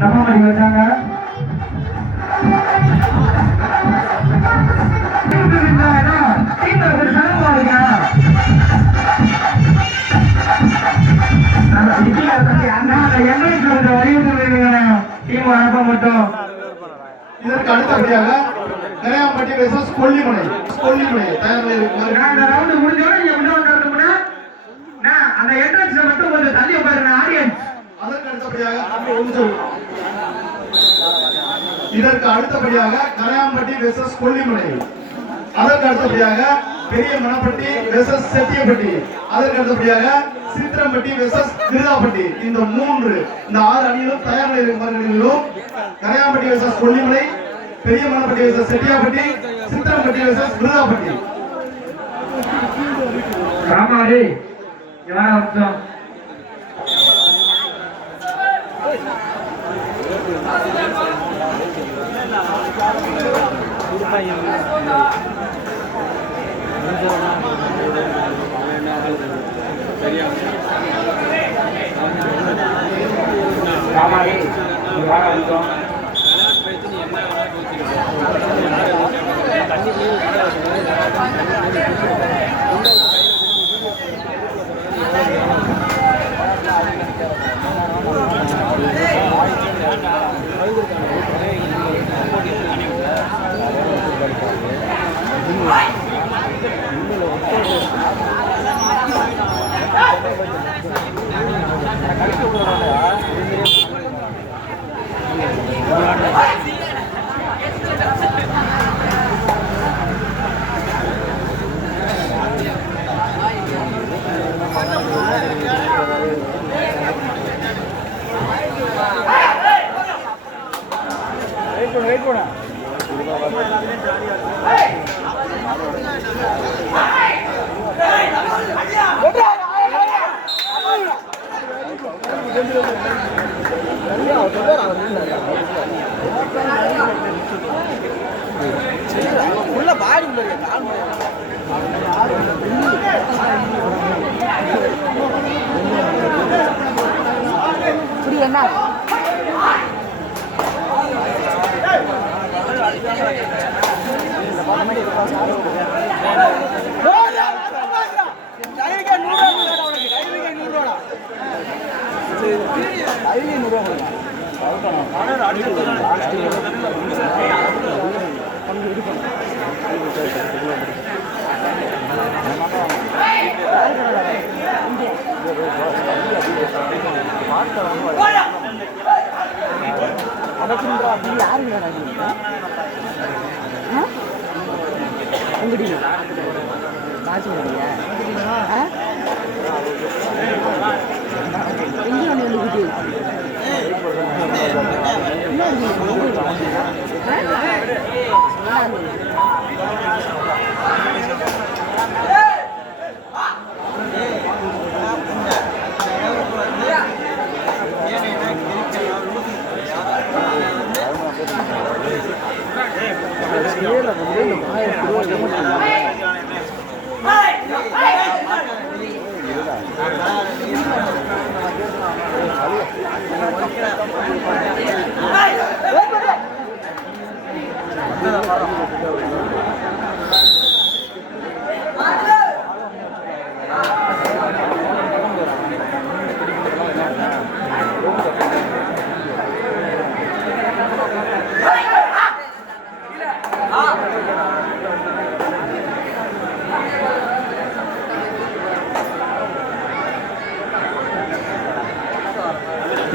நம்ம மணி வந்தாங்க. இதற்கு அடுத்தபடியாக கரையாம்பட்டி வெர்சஸ் கொல்லிமலை தயார் முடிஞ்சோட அந்த என்ட்ரன்ஸ்ல மட்டும் கொஞ்சம் தள்ளி பாருங்க ஆடியன்ஸ். இதற்கு அடுத்தபடியாக கரையாம்பட்டி வெர்சஸ் கொல்லிமலை, அதற்கு அடுத்தபடியாக பெரிய மணப்பட்டி வெர்சஸ் செட்டியப்பட்டி, அதற்கு அடுத்தபடியாக சித்திரம்பட்டி வெர்சஸ் கிருதாப்பட்டி. இந்த 6 அணிகளும் தயார் நிலையிலும் கரையாம்பட்டி வெர்சஸ் கொல்லிமலை, பெரிய மணப்பட்டி வெர்சஸ் செட்டியாப்பட்டி, சித்திரம்பட்டி வெர்சஸ் கிருதாப்பட்டி. ராமாரி யுவராஜம் ராமாரி யுவராஜம்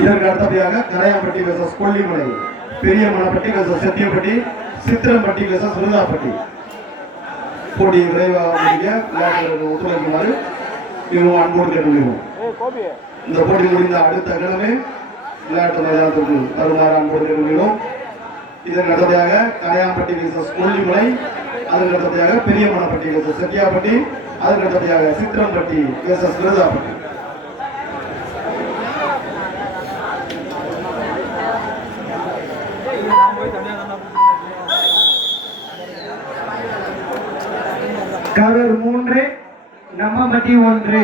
இதற்கு அடுத்தபடியாக கரையாம்பட்டி வெர்சஸ் கொல்லிமலை, பெரிய மணப்பட்டி வெர்சஸ் செட்டியப்பட்டி, சித்திரம்பட்டி வெர்சஸ் விருதாப்பட்டி. போட்டி விரைவாக ஒத்துழைக்குமாறு இவங்க அன்போடு கேட்டுள்ளோம். இந்த போட்டி முடிந்த அடுத்த கிழமை விளையாட்டு மைதானத்திற்கு வருமாறு அன்போடு கேட்டுள்ளோம். இதற்கு அடுத்தபடியாக கரையாம்பட்டி வெர்சஸ் கொல்லிமலை, அதற்கு அடுத்தபடியாக பெரிய மணப்பட்டி வெர்சஸ் செட்டியாப்பட்டி, அதற்கு அடுத்தபடியாக சித்திரம்பட்டி வெர்சஸ் விருதாப்பட்டி. கரூர் 3, நம்மம்பட்டி 1,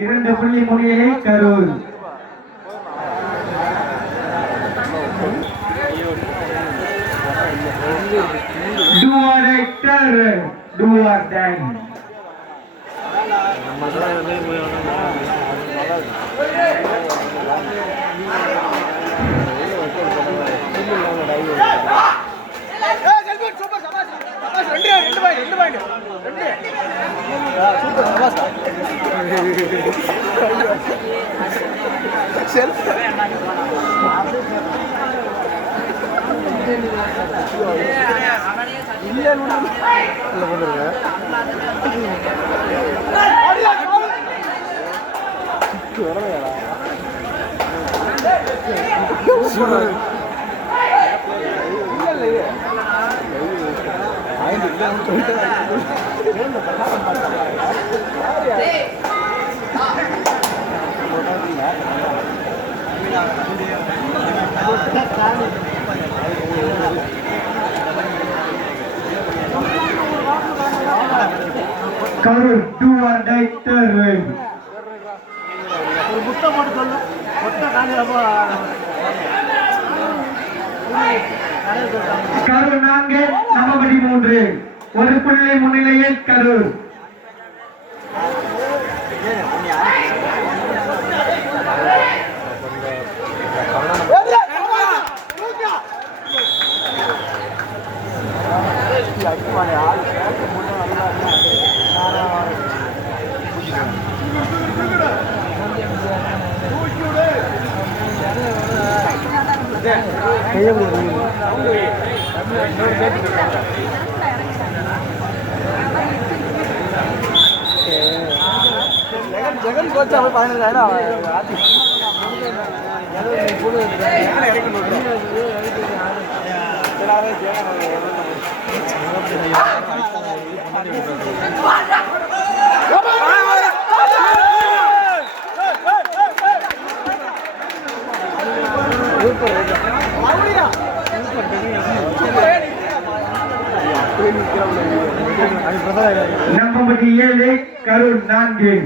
2 புள்ளி முன்னிலை Karur. Do or die, turn. Do or die. Karur, do or die, turn. Karur 4 நமபடி 3 ஒரு புள்ளி முன்னிலையில் கரூர். ஜெகன் கோச்சா போய் 15,000 நம்பம்பட்டி 7 கரூர் 4.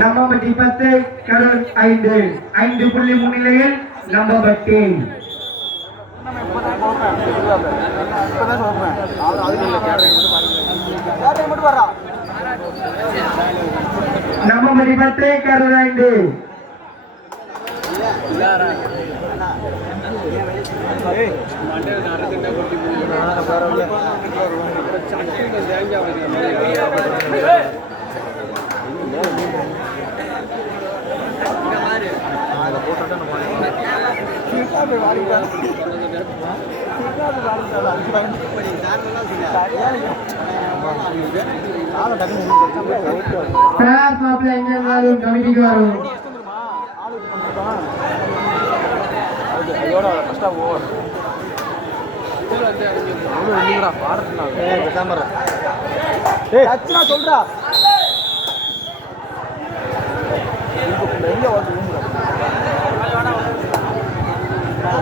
நம்பம்பட்டி 10 கரூர் 5 புள்ளி முன்னிலையில் நம்பம்பட்டி. நம்பம்பட்டி 10 கரூர் 5. கமிட்டிக்கு வரும். சொல்றா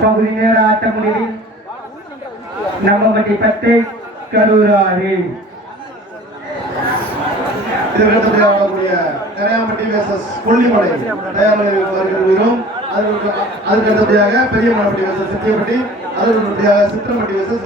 பகுதி நேர ஆட்ட முடிவில் நம்பம்பட்டி 10 கரூர் 6. இதற்கு ஆடக்கூடிய கரையாம்பட்டி வெர்சஸ் கொல்லிமலை கரையாமலை வீரரும், அதுக்கு அடுத்தபடியாக பெரிய மணப்பட்டி வெர்சஸ் சித்தியப்பட்டி, அதற்கு அடுத்தபடியாக சித்திரம்பட்டி வெர்சஸ்